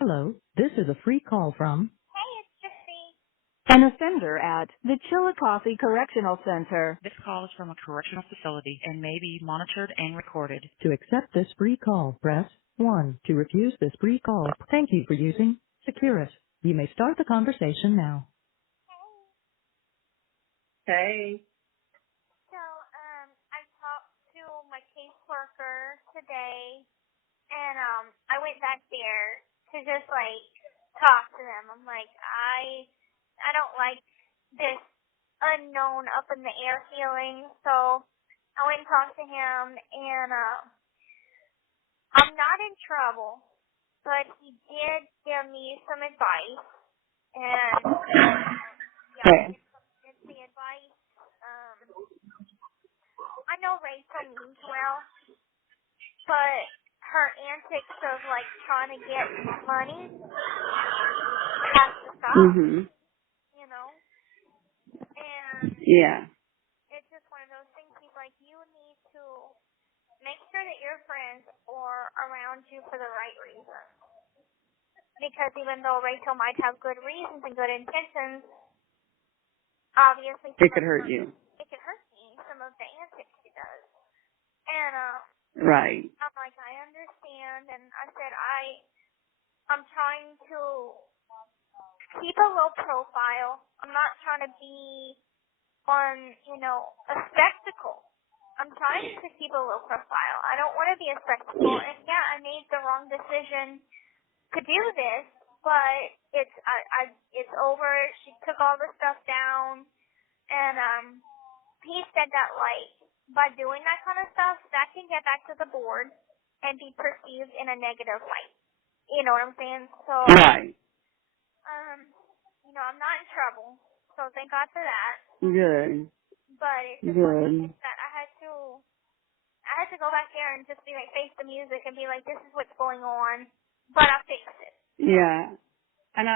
Hello, this is a free call from Hey, it's Gypsy. an offender at the Chillicothe Correctional Center. This call is from a correctional facility and may be monitored and recorded. To accept this free call, press 1. To refuse this free call, thank you for using Securus. You may start the conversation now. Hey. So, I talked to my caseworker today, and I went back there to just talk to them. I'm like, I don't like this unknown up in the air feeling. So I went and talked to him, and I'm not in trouble, but he did give me some advice, and yeah, Hey. it's the advice. I know Rachel means well, but her antics of trying to get money has to stop, Mhm. you know? And Yeah. it's just one of those things. He's like, you need to make sure that your friends are around you for the right reason. Because even though Rachel might have good reasons and good intentions, obviously It could hurt you. it could hurt me, some of the antics she does. And Right. I'm like, I understand, and I said I'm trying to keep a low profile. I'm not trying to be on, a spectacle. I'm trying to keep a low profile. I don't want to be a spectacle, and yeah, I made the wrong decision to do this, but it's over. She took all the stuff down, and he said that by doing that kind of stuff, that can get back to the board and be perceived in a negative light. You know what I'm saying? So, Right. I'm not in trouble, so thank God for that. Good. But it's just one of the Good. things that I had to go back there and just be face the music and be like, this is what's going on, but I'll fix it. Yeah. And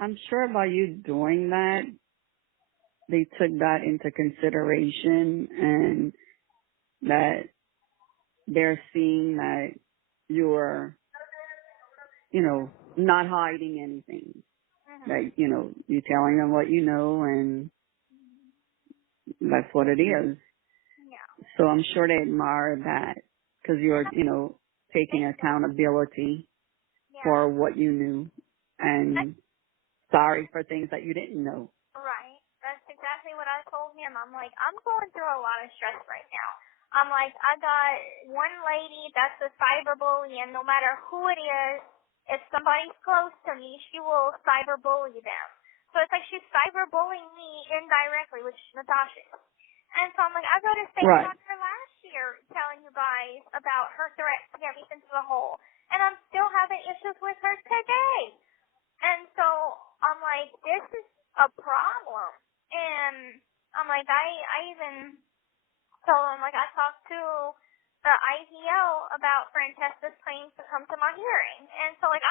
I'm sure by you doing that, they took that into consideration and that they're seeing that you're, not hiding anything. Mhm. That, you're telling them what you know and that's what it is. Yeah. So I'm sure they admire that because you're, taking They, accountability yeah. for what you knew and sorry for things that you didn't know. Right. That's exactly what I told him. I'm like, I'm going through a lot of stress right now. I'm like, I got one lady that's a cyberbully, and no matter who it is, if somebody's close to me, she will cyberbully them. So it's like she's cyberbullying me indirectly, which is Natasha. And so I'm like, I wrote a statement Right. on her last year telling you guys about her threats to get me into the hole. And I'm still having issues with her today. And so I'm like, this is a problem. And I'm like, I even told him, I talked to the IVO about Francesca's claims to come to my hearing. And so, it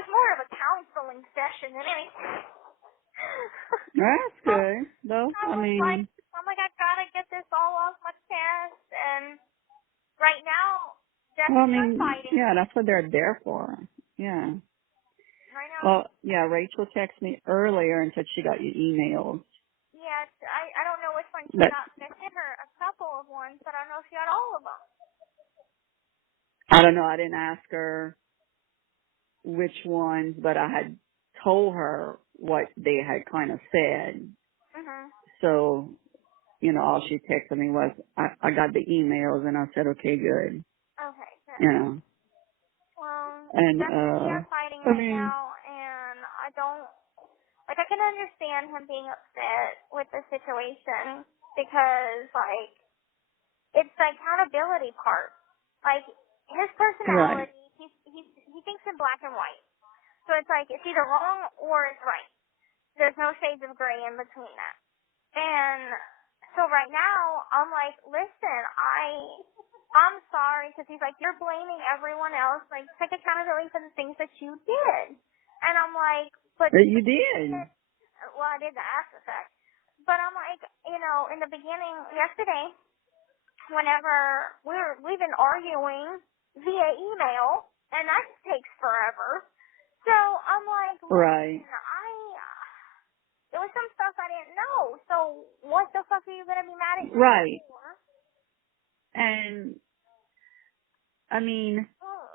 was more of a counseling session than anything. That's So good, though. I mean, I'm like, I gotta get this all off my chest. And right now, well, I they're mean, fighting. yeah, that's what they're there for. Yeah. Right now, Well, yeah, Rachel texted me earlier and said she got your emails. yes, I don't know which one she But got. I sent her a couple of ones, but I don't know if she got all of them. I don't know. I didn't ask her which ones, but I had told her what they had kind of said. Mhm. So, all she texted me was, I got the emails and I said, okay, good. Okay, You good. know, Well, and, they're fighting I right mean, now, and I don't I can understand him being upset with the situation because it's the accountability part. His right. personality, he thinks in black and white. So it's it's either wrong or it's right. There's no shades of gray in between that. And so right now, I'm like, listen, I'm sorry, because he's like, you're blaming everyone else. Take accountability for the things that you did. And I'm like, but But you did. well, I did the after fact. But I'm like, in the beginning, yesterday, whenever we've been arguing via email, and that takes forever. Right. There was some stuff I didn't know. So what the fuck are you gonna be mad at me Right. for? And I mean,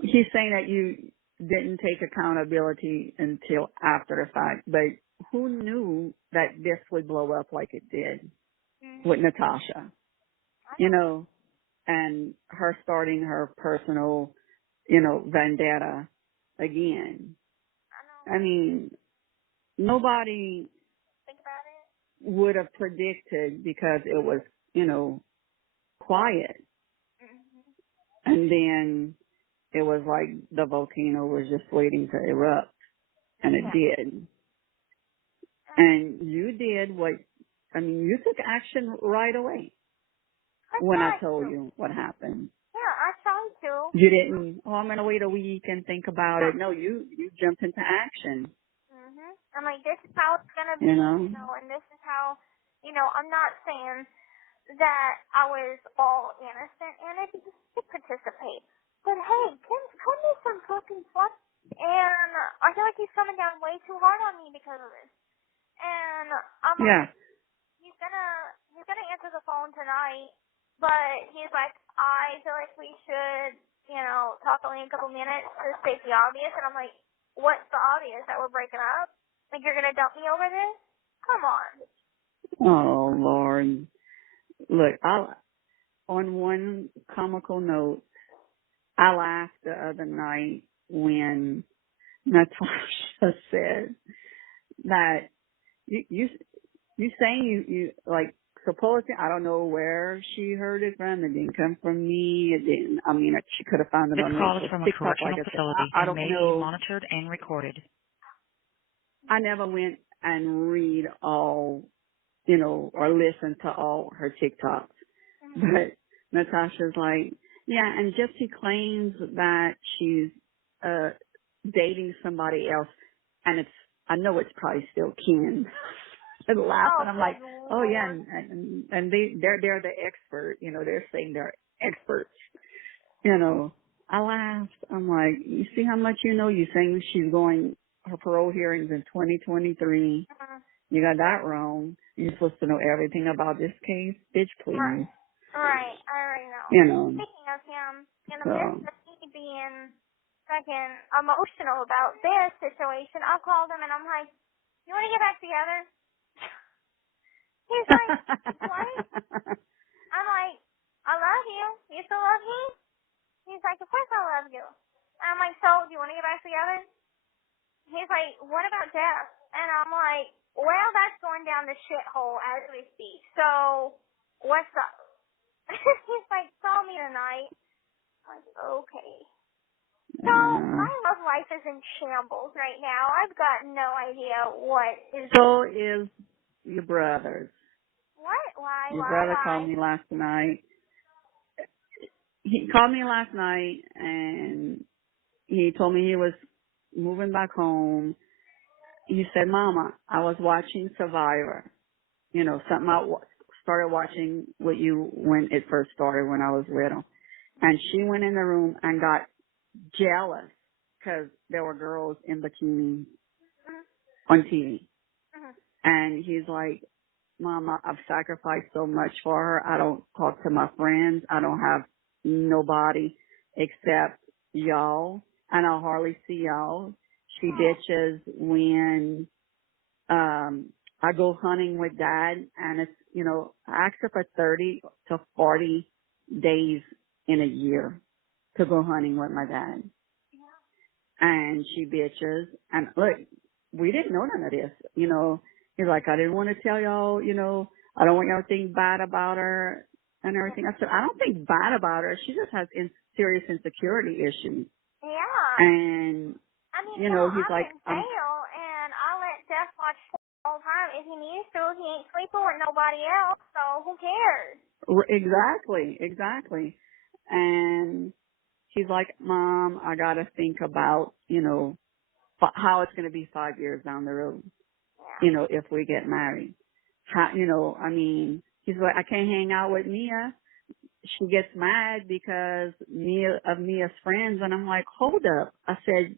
he's saying that you didn't take accountability until after the fact, but who knew that this would blow up like it did with Natasha? You know, and her starting her personal, you know, vendetta again. I mean, nobody Think about it. would have predicted because it was, you know, quiet. And then it was like the volcano was just waiting to erupt. And it did. And you did what, I mean, you took action right away when I told you what happened. Yeah, I tried to. You didn't, oh, I'm going to wait a week and think about it. No, you jumped into action. I'm like, this is how it's going to be, You know, and this is how, I'm not saying that I was all innocent in it because I did participate. But hey, Kim's put me some fucking fuck, and I feel like he's coming down way too hard on me because of this. And I'm like, he's gonna answer the phone tonight, but he's like, I feel like we should, talk only a couple minutes to state the obvious. And I'm like, what's the obvious? That we're breaking up? Like, you're gonna dump me over this? Come on. oh Lord. Look, on one comical note, I laughed the other night when Natasha said that you saying you like supposedly, I don't know where she heard it from. It didn't come from me. It didn't. I mean, she could have found it This on call is from a TikTok. correctional Like I said, facility I and don't may know. be monitored and recorded. I never went and read all, or listen to all her TikToks. But Natasha's like, yeah, and Gypsy claims that she's dating somebody else, and I know it's probably still Ken. And laugh, and I'm like, oh yeah, and they're the expert, they're saying they're experts, I laughed. I'm like, you see how much you know? You saying she's going her parole hearings in 2023. You got that wrong. You're supposed to know everything about this case, bitch. Please. Right. I already know. Speaking of him, in the midst of me being fucking emotional about this situation, I called him and I'm like, you want to get back together? He's like, what? I'm like, I love you. You still love me? He's like, of course I love you. And I'm like, so do you want to get back together? He's like, what about Jeff? And I'm like, well, that's going down the shithole as we speak. So what's up? He's like, call me tonight. I'm like, okay. So my love life is in shambles right now. I've got no idea what is. So is your brother's. What? Why? Your brother called me last night. He called me last night and he told me he was moving back home. He said, Mama, I was watching Survivor. Something I started watching with you when it first started when I was little. And she went in the room and got jealous because there were girls in bikinis on TV. And he's like, Mama, I've sacrificed so much for her. I don't talk to my friends. I don't have nobody except y'all. And I hardly see y'all. She bitches when I go hunting with Dad, and it's, I ask her for 30 to 40 days in a year to go hunting with my dad. And she bitches. And look, we didn't know none of this, He's like, I didn't want to tell y'all, I don't want y'all to think bad about her and everything. I said, I don't think bad about her. She just has serious insecurity issues. Yeah. And, I mean, he's I'm like, in jail, and I'll let Jeff watch all the time. If he needs to, he ain't sleeping with nobody else, so who cares? Exactly. And he's like, Mom, I got to think about, how it's going to be 5 years down the road. If we get married. How, he's like, I can't hang out with Mia. She gets mad because Mia's friends. And I'm like, hold up. I said,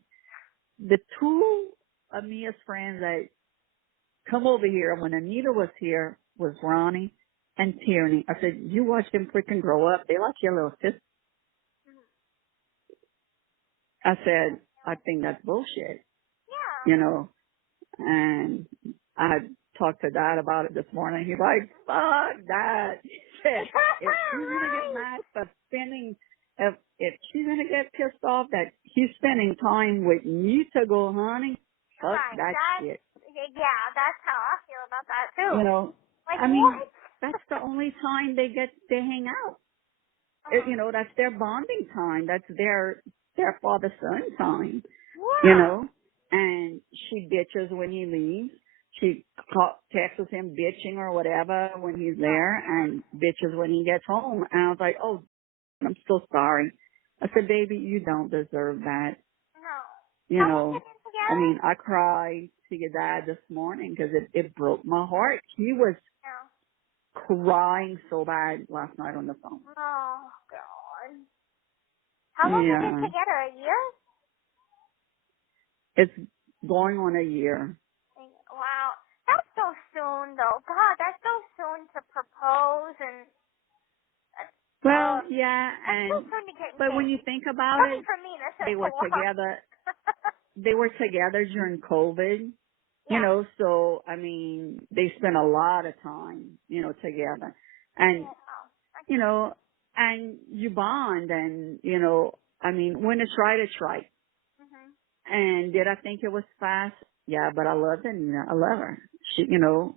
the two of Mia's friends that come over here. When Anita was here, was Ronnie and Tierney. I said, you watch them freaking grow up. They like your little sister. I said, I think that's bullshit. Yeah. You know, and I talked to Dad about it this morning. He's like, fuck that. He said, if she's gonna get mad for spending, if she's gonna get pissed off that he's spending time with me to go hunting, fuck that shit. Yeah, that's how I feel about that too. You know, like, I mean, what? that's the only time they hang out. You know, that's their bonding time. That's their father-son time. What? You know, and she bitches when he leaves. She texts him bitching or whatever when he's there, and bitches when he gets home. And I was like, oh, I'm so sorry. I said, baby, you don't deserve that. No. You know, I mean, I cried to your dad this morning because it broke my heart. He was crying so bad last night on the phone. Oh, God. How long have you been together? A year? It's going on a year. Wow. That's so soon, though. God, that's so soon to propose and... Well, yeah, and so soon to get but when you think about it, for me, they were together. They were together during COVID, you know, so, I mean, they spent a lot of time, you know, together. And, you know, and you bond and, you know, I mean, when it's right, it's right. Mm-hmm. And did I think it was fast? Yeah, but I loved it. I love her. She, you know,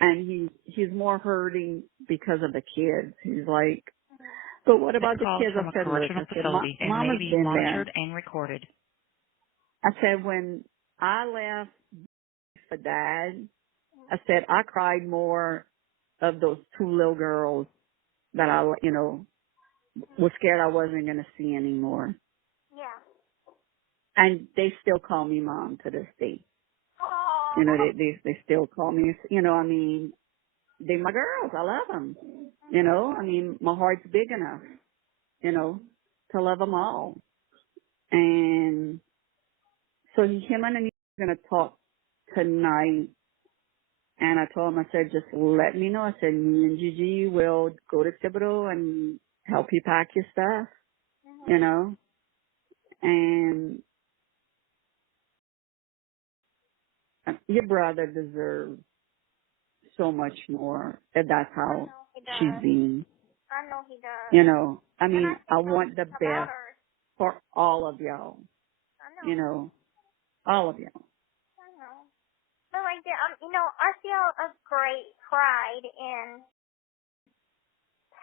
and he's more hurting because of the kids. He's like, but what about the kids? From I a said, correctional look, I said, facility and Mama's may be been monitored there. and recorded. I said, when I left for Dad, I said, I cried more of those two little girls that I, you know, was scared I wasn't going to see anymore. Yeah. And they still call me Mom to this day. Aww. You know, they still call me, you know, I mean, they my girls. I love them. You know, I mean, my heart's big enough, you know, to love them all. And so him and me are going to talk tonight. And I told him, I said, just let me know. I said, me and Gigi will go to Thibodeau and help you pack your stuff, you know. And your brother deserves so much more if that's how she's being. I know he does. You know, I mean, I want want the best for all of y'all. I know. You know, all of y'all. I know. But like, you know, I feel a great pride in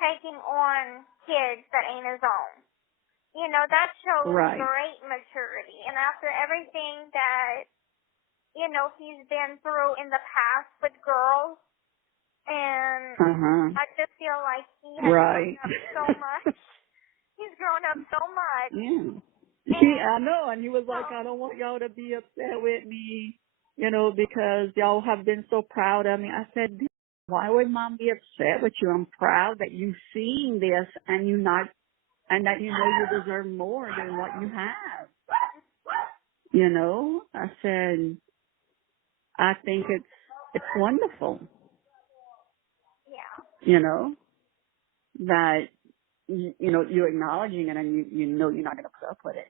taking on kids that ain't his own. You know, that shows great maturity. And after everything that, you know, he's been through in the past with girls, and I just feel like he has grown up so much. He's grown up so much. Yeah, I know. And he was like, I don't want y'all to be upset with me, you know, because y'all have been so proud of me. I said, why would Mom be upset with you? I'm proud that you've seen this and you not, and that you know you deserve more than what you have. You know, I said, I think it's wonderful. Yeah. You know, that, you know, you're acknowledging it and you know you're not going to put up with it.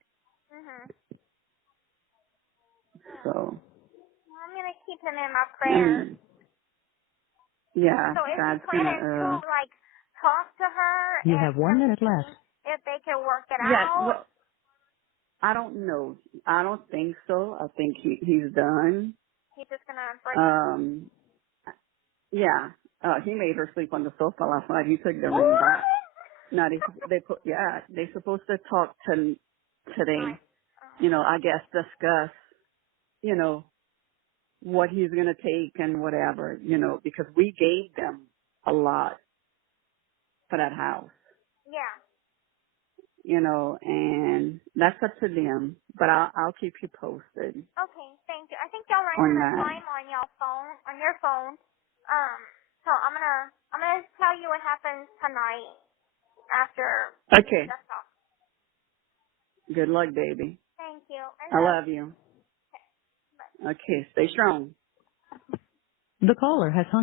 So. I'm going to keep him in my prayers. Yeah, so is God's he planning to, like, talk to her? You have 1 minute left. If they can work it out? Well, I don't know. I don't think so. I think he's done. He's just going to break Yeah. He made her sleep on the sofa last night. He took the ring back. No, they're supposed to talk today. You know, I guess discuss, you know, what he's going to take and whatever, you know, because we gave them a lot for that house. Yeah. You know, and that's up to them. But I'll keep you posted. Okay, thank you. I think y'all ran out of time on your phone. So I'm gonna tell you what happens tonight after. Okay. Good luck, baby. Thank you. I love you. Okay. Bye. Okay, stay strong. The caller has hung